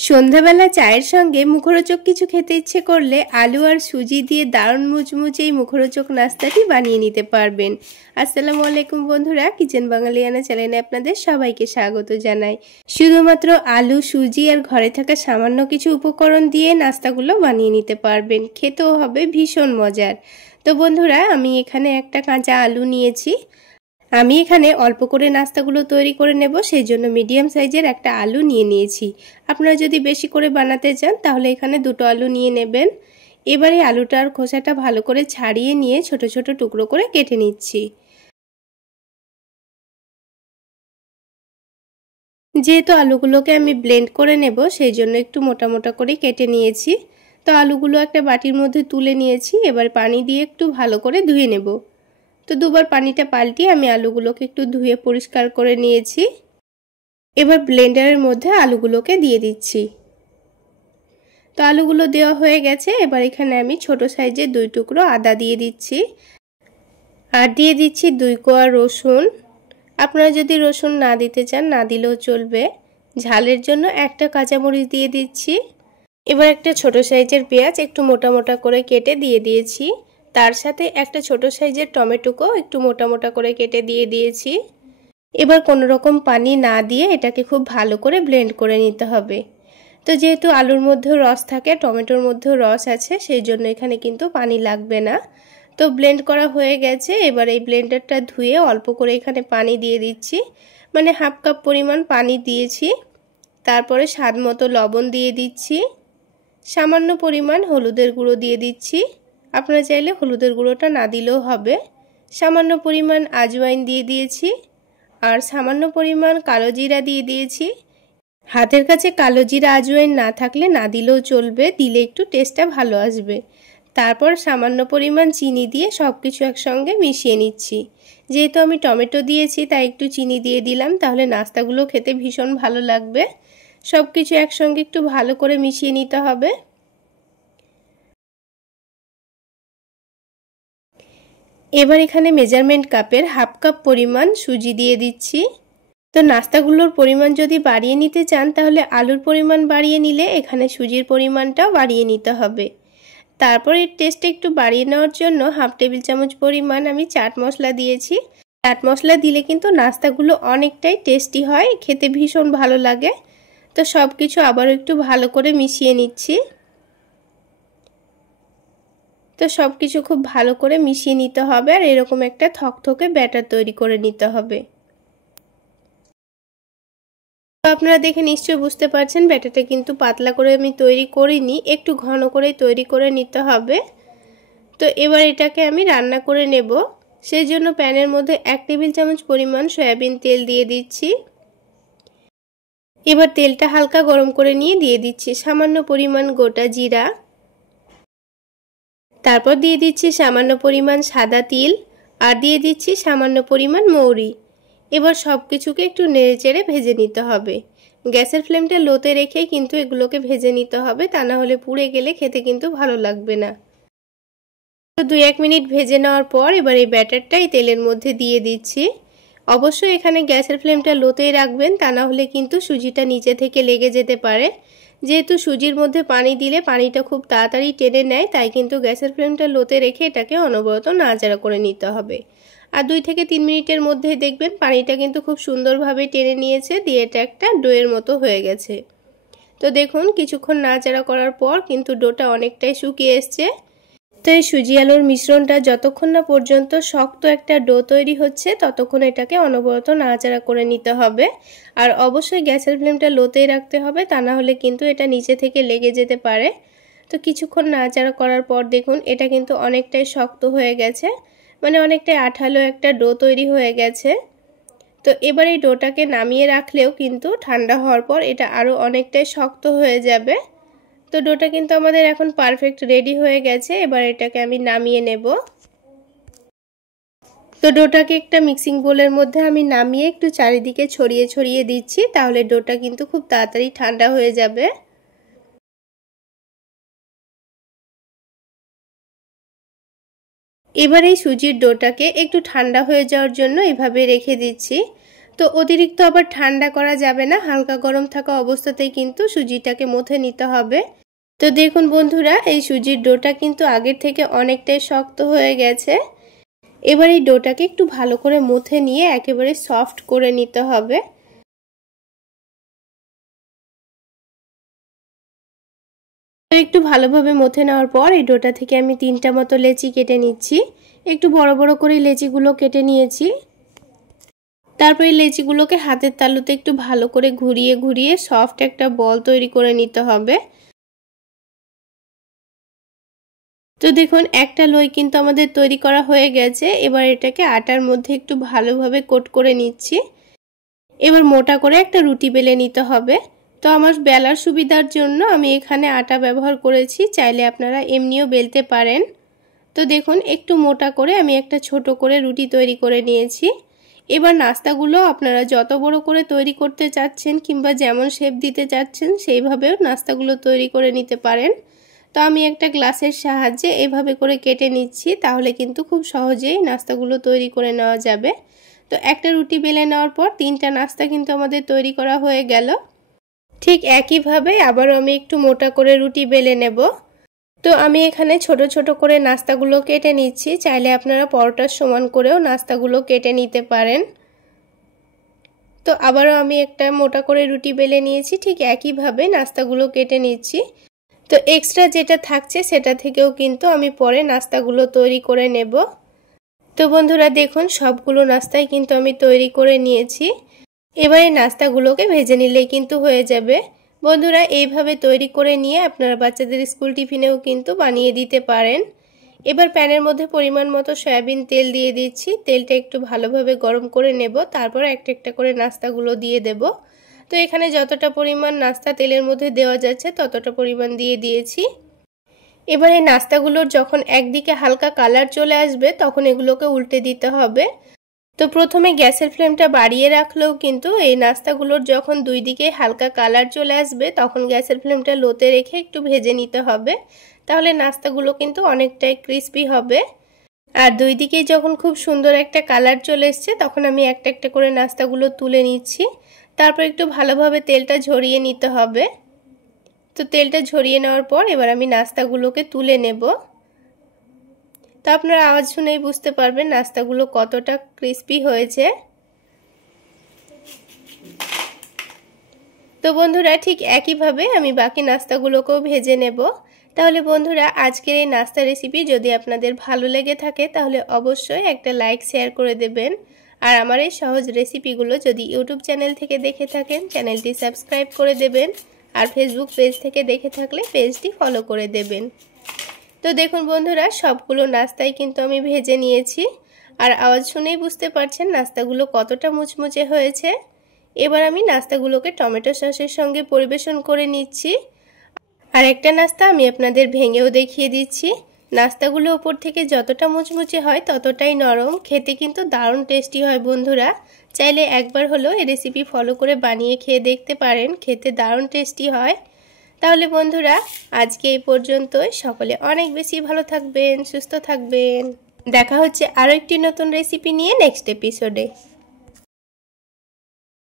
সন্ধ্যাবেলা চায়ের সঙ্গে মুখরোচক কিছু খেতে ইচ্ছে করলে আলু আর সুজি দিয়ে দারুণ মুচমুচে এই মুখরোচক নাস্তাটি বানিয়ে নিতে পারবেন। আসসালামু আলাইকুম বন্ধুরা, কিচেন বাঙালিয়ানা চ্যানেলে আপনাদের সবাইকে স্বাগত জানাই। শুধুমাত্র আলু, সুজি আর ঘরে থাকা সামান্য কিছু উপকরণ দিয়ে নাস্তাগুলো বানিয়ে নিতে পারবেন, খেতেও হবে ভীষণ মজার। তো বন্ধুরা, আমি এখানে একটা কাঁচা আলু নিয়েছি। আমি এখানে অল্প করে নাস্তাগুলো তৈরি করে নেব, সেই জন্য মিডিয়াম সাইজের একটা আলু নিয়ে নিয়েছি। আপনারা যদি বেশি করে বানাতে চান তাহলে এখানে দুটো আলু নিয়ে নেবেন। এবারে আলুটার খোসাটা ভালো করে ছাড়িয়ে নিয়ে ছোট ছোট টুকরো করে কেটে নিচ্ছি। যেহেতু আলুগুলোকে আমি ব্লেন্ড করে নেব, সেই জন্য একটু মোটা মোটা করে কেটে নিয়েছি। তো আলুগুলো একটা বাটির মধ্যে তুলে নিয়েছি। এবার পানি দিয়ে একটু ভালো করে ধুয়ে নেব। তো দুবার পানিটা পাল্টিয়ে আমি আলুগুলোকে একটু ধুয়ে পরিষ্কার করে নিয়েছি। এবার ব্লেন্ডারের মধ্যে আলুগুলোকে দিয়ে দিচ্ছি। তো আলুগুলো দেওয়া হয়ে গেছে। এবার এখানে আমি ছোট সাইজের 2 টুকরো আদা দিয়ে দিচ্ছি, আর দিয়ে দিচ্ছি 2 কোয়া রসুন। আপনারা যদি রসুন না দিতে চান না দিলেও চলবে। ঝালের জন্য একটা কাঁচামরিচ দিয়ে দিচ্ছি। এবার একটা ছোট সাইজের পেঁয়াজ একটু মোটা মোটা করে কেটে দিয়ে দিয়েছি। তার সাথে একটা ছোট সাইজের টমেটোকেও একটু মোটা মোটা করে কেটে দিয়ে দিয়েছি। এবার কোনো রকম পানি না দিয়ে এটাকে খুব ভালো করে ব্লেন্ড করে নিতে হবে। তো যেহেতু আলুর মধ্যেও রস থাকে, টমেটোর মধ্যেও রস আছে, সেই জন্য এখানে কিন্তু পানি লাগবে না। তো ব্লেন্ড করা হয়ে গেছে। এবার এই ব্লেন্ডারটা ধুয়ে অল্প করে এখানে পানি দিয়ে দিচ্ছি, মানে হাফ কাপ পরিমাণ পানি দিয়েছি। তারপরে স্বাদ মতো লবণ দিয়ে দিচ্ছি, সামান্য পরিমাণ হলুদের গুঁড়ো দিয়ে দিচ্ছি। আপনারা চাইলে হলুদের গুঁড়োটা না দিলেও হবে। সামান্য পরিমাণ আজওয়াইন দিয়ে দিয়েছি, আর সামান্য পরিমাণ কালো জিরা দিয়ে দিয়েছি। হাতের কাছে কালো জিরা আজওয়াইন না থাকলে না দিলেও চলবে, দিলে একটু টেস্টটা ভালো আসবে। তারপর সামান্য পরিমাণ চিনি দিয়ে সব কিছু একসঙ্গে মিশিয়ে নিচ্ছি। যেহেতু আমি টমেটো দিয়েছি তাই একটু চিনি দিয়ে দিলাম, তাহলে নাস্তাগুলো খেতে ভীষণ ভালো লাগবে। সব কিছু একসঙ্গে একটু ভালো করে মিশিয়ে নিতে হবে। এবার এখানে মেজারমেন্ট কাপের হাফ কাপ পরিমাণ সুজি দিয়ে দিচ্ছি। তো নাস্তাগুলোর পরিমাণ যদি বাড়িয়ে নিতে চান তাহলে আলুর পরিমাণ বাড়িয়ে নিলে এখানে সুজির পরিমাণটাও বাড়িয়ে নিতে হবে। তারপর এর টেস্টটা একটু বাড়িয়ে নেওয়ার জন্য হাফ টেবিল চামচ পরিমাণ আমি চাট মশলা দিয়েছি। চাট মশলা দিলে কিন্তু নাস্তাগুলো অনেকটাই টেস্টি হয়, খেতে ভীষণ ভালো লাগে। তো সব কিছু আবারও একটু ভালো করে মিশিয়ে নিচ্ছি। তো সব কিছু খুব ভালো করে মিশিয়ে নিতে হবে, আর এরকম একটা থকথকে ব্যাটার তৈরি করে নিতে হবে। আপনারা দেখে নিশ্চয়ই বুঝতে পারছেন ব্যাটারটা কিন্তু পাতলা করে আমি তৈরি করিনি, একটু ঘন করেই তৈরি করে নিতে হবে। তো এবার এটাকে আমি রান্না করে নেব। সেই জন্য প্যানের মধ্যে 1 টেবিল চামচ পরিমাণ সয়াবিন তেল দিয়ে দিচ্ছি। এবার তেলটা হালকা গরম করে নিয়ে দিয়ে দিচ্ছি সামান্য পরিমাণ গোটা জিরা। তারপর দিয়ে দিচ্ছি সামান্য পরিমাণ সাদা তিল, আর দিয়ে দিচ্ছি সামান্য পরিমাণ মৌরি। এবার সব কিছুকে একটু নেড়েচেড়ে ভেজে নিতে হবে। গ্যাসের ফ্লেমটা লোতে রেখে কিন্তু এগুলোকে ভেজে নিতে হবে, তা না হলে পুড়ে গেলে খেতে কিন্তু ভালো লাগবে না। তো 2-1 মিনিট ভেজে নেওয়ার পর এবার এই ব্যাটারটাই তেলের মধ্যে দিয়ে দিচ্ছি। অবশ্যই এখানে গ্যাসের ফ্লেমটা লোতেই রাখবেন, তা না হলে কিন্তু সুজিটা নিচে থেকে লেগে যেতে পারে। যেহেতু সুজির মধ্যে পানি দিলে পানিটা খুব তাড়াতাড়ি টেনে নেয়, তাই কিন্তু গ্যাসের ফ্লেমটা লোতে রেখে এটাকে অনবরত নাড়াচাড়া করে নিতে হবে। আর 2 থেকে 3 মিনিটের মধ্যেই দেখবেন পানিটা কিন্তু খুব সুন্দরভাবে টেনে নিয়েছে, দিয়ে এটা একটা ডোয়ের মতো হয়ে গেছে। তো দেখুন কিছুক্ষণ নাড়াচাড়া করার পর কিন্তু ডোটা অনেকটাই শুকিয়ে এসছে। তো এই সুজি আলুর মিশ্রণটা যতক্ষণ না পর্যন্ত শক্ত একটা ডো তৈরি হচ্ছে ততক্ষণ এটাকে অনবরত নাড়াচাড়া করে নিতে হবে। আর অবশ্যই গ্যাসের ফ্লেমটা লোতেই রাখতে হবে, তা না হলে কিন্তু এটা নিচে থেকে লেগে যেতে পারে। তো কিছুক্ষণ নাড়াচাড়া করার পর দেখুন এটা কিন্তু অনেকটাই শক্ত হয়ে গেছে, মানে অনেকটাই আঠালো একটা ডো তৈরি হয়ে গেছে। তো এবার এই ডোটাকে নামিয়ে রাখলেও কিন্তু ঠান্ডা হওয়ার পর এটা আরও অনেকটাই শক্ত হয়ে যাবে। তো ডোটা কিন্তু আমাদের এখন পারফেক্ট রেডি হয়ে গেছে। এবার এটাকে আমি নামিয়ে নেব। তো ডোটাকে একটা মিক্সিং বোলের মধ্যে আমি নামিয়ে একটু চারিদিকে ছড়িয়ে ছড়িয়ে দিচ্ছি, তাহলে ডোটা কিন্তু খুব তাড়াতাড়ি ঠান্ডা হয়ে যাবে। এবার এই সুজির ডোটাকে একটু ঠান্ডা হয়ে যাওয়ার জন্য এভাবে রেখে দিচ্ছি। তো অতিরিক্ত আবার ঠান্ডা করা যাবে না, হালকা গরম থাকা অবস্থাতেই কিন্তু সুজিটাকে মথে নিতে হবে। তো দেখুন বন্ধুরা, এই সুজির ডোটা কিন্তু আগের থেকে অনেকটাই শক্ত হয়ে গেছে। এবার এই ডোটাকে একটু ভালো করে মথে নিয়ে একেবারে সফট করে নিতে হবে। একটু ভালোভাবে মথে নেওয়ার পর এই ডোটা থেকে আমি 3টা মতো লেচি কেটে নিচ্ছি। একটু বড় বড় করে লেচিগুলো কেটে নিয়েছি। তারপর এই লেচিগুলোকে হাতের তালুতে একটু ভালো করে ঘুরিয়ে ঘুরিয়ে সফট একটা বল তৈরি করে নিতে হবে। তো দেখুন একটা লই কিন্তু আমাদের তৈরি করা হয়ে গেছে। এবার এটাকে আটার মধ্যে একটু ভালোভাবে কোট করে নিচ্ছি। এবার মোটা করে একটা রুটি বেলে নিতে হবে। তো আমার বেলার সুবিধার জন্য আমি এখানে আটা ব্যবহার করেছি, চাইলে আপনারা এমনিও বেলতে পারেন। তো দেখুন একটু মোটা করে আমি একটা ছোট করে রুটি তৈরি করে নিয়েছি। এবার নাস্তাগুলো আপনারা যত বড় করে তৈরি করতে চাচ্ছেন কিংবা যেমন শেপ দিতে চাচ্ছেন সেইভাবেও নাস্তাগুলো তৈরি করে নিতে পারেন। তো আমি একটা গ্লাসের সাহায্যে এভাবে করে কেটে নিচ্ছি, তাহলে কিন্তু খুব সহজেই নাস্তাগুলো তৈরি করে নেওয়া যাবে। তো একটা রুটি বেলে নেওয়ার পর 3টা নাস্তা কিন্তু আমাদের তৈরি করা হয়ে গেল। ঠিক একইভাবে আবারও আমি একটু মোটা করে রুটি বেলে নেব। তো আমি এখানে ছোট ছোট করে নাস্তাগুলো কেটে নিচ্ছি, চাইলে আপনারা পরোটার সমান করেও নাস্তাগুলো কেটে নিতে পারেন। তো আবারও আমি একটা মোটা করে রুটি বেলে নিয়েছি, ঠিক একইভাবে নাস্তাগুলো কেটে নিচ্ছি। তো এক্সট্রা যেটা থাকছে সেটা থেকেও কিন্তু আমি পরে নাস্তাগুলো তৈরি করে নেব। তো বন্ধুরা দেখুন সবগুলো নাস্তাই কিন্তু আমি তৈরি করে নিয়েছি। এবারে নাস্তাগুলোকে ভেজে নিলেই কিন্তু হয়ে যাবে। বন্ধুরা এইভাবে তৈরি করে নিয়ে আপনারা বাচ্চাদের স্কুল টিফিনেও কিন্তু বানিয়ে দিতে পারেন। এবার প্যানের মধ্যে পরিমাণ মতো সয়াবিন তেল দিয়ে দিচ্ছি। তেলটা একটু ভালোভাবে গরম করে নেব, তারপর একটা একটা করে নাস্তাগুলো দিয়ে দেব। তো এখানে যতটা পরিমাণ নাস্তা তেলের মধ্যে দেওয়া যাচ্ছে ততটা পরিমাণ দিয়ে দিয়েছি। এবার এই নাস্তাগুলোর যখন একদিকে হালকা কালার চলে আসবে তখন এগুলোকে উল্টে দিতে হবে। তো প্রথমে গ্যাসের ফ্লেমটা বাড়িয়ে রাখলেও কিন্তু এই নাস্তাগুলোর যখন দুই দিকে হালকা কালার চলে আসবে তখন গ্যাসের ফ্লেমটা লোতে রেখে একটু ভেজে নিতে হবে, তাহলে নাস্তাগুলো কিন্তু অনেকটাই ক্রিস্পি হবে। আর দুই দিকে যখন খুব সুন্দর একটা কালার চলে এসছে তখন আমি একটা একটা করে নাস্তাগুলো তুলে নিচ্ছি। তারপর একটু ভালোভাবে তেলটা ঝরিয়ে নিতে হবে। তো তেলটা ঝরিয়ে নেওয়ার পর এবার আমি নাস্তাগুলোকে তুলে নেব। তো আপনারা আওয়াজ শুনেই বুঝতে পারবেন নাস্তাগুলো কতটা ক্রিস্পি হয়েছে। তো বন্ধুরা ঠিক একইভাবে আমি বাকি নাস্তাগুলোকেও ভেজে নেব। তাহলে বন্ধুরা আজকের এই নাস্তা রেসিপি যদি আপনাদের ভালো লেগে থাকে তাহলে অবশ্যই একটা লাইক শেয়ার করে দেবেন। আর আমার এই সহজ রেসিপিগুলো যদি ইউটিউব চ্যানেল থেকে দেখে থাকেন চ্যানেলটি সাবস্ক্রাইব করে দেবেন, আর ফেসবুক পেজ থেকে দেখে থাকলে পেজটি ফলো করে দেবেন। তো দেখুন বন্ধুরা সবগুলো নাস্তাই কিন্তু আমি ভেজে নিয়েছি, আর আওয়াজ শুনেই বুঝতে পারছেন নাস্তাগুলো কতটা মুচমুচে হয়েছে। এবার আমি নাস্তাগুলোকে টমেটো সসের সঙ্গে পরিবেশন করে নিচ্ছি। আর একটা নাস্তা আমি আপনাদের ভেঙেও দেখিয়ে দিচ্ছি। নাস্তাগুলো উপর থেকে যতটা মুচমুচে হয় ততটাই নরম, খেতে কিন্তু দারুণ টেস্টি হয় বন্ধুরা। চাইলে একবার হলেও এই রেসিপি ফলো করে বানিয়ে খেয়ে দেখতে পারেন, খেতে দারুণ টেস্টি হয়। তাহলে বন্ধুরা আজকে এই পর্যন্তই। সকলে অনেক বেশি ভালো থাকবেন, সুস্থ থাকবেন। দেখা হচ্ছে আরও একটি নতুন রেসিপি নিয়ে নেক্সট এপিসোডে।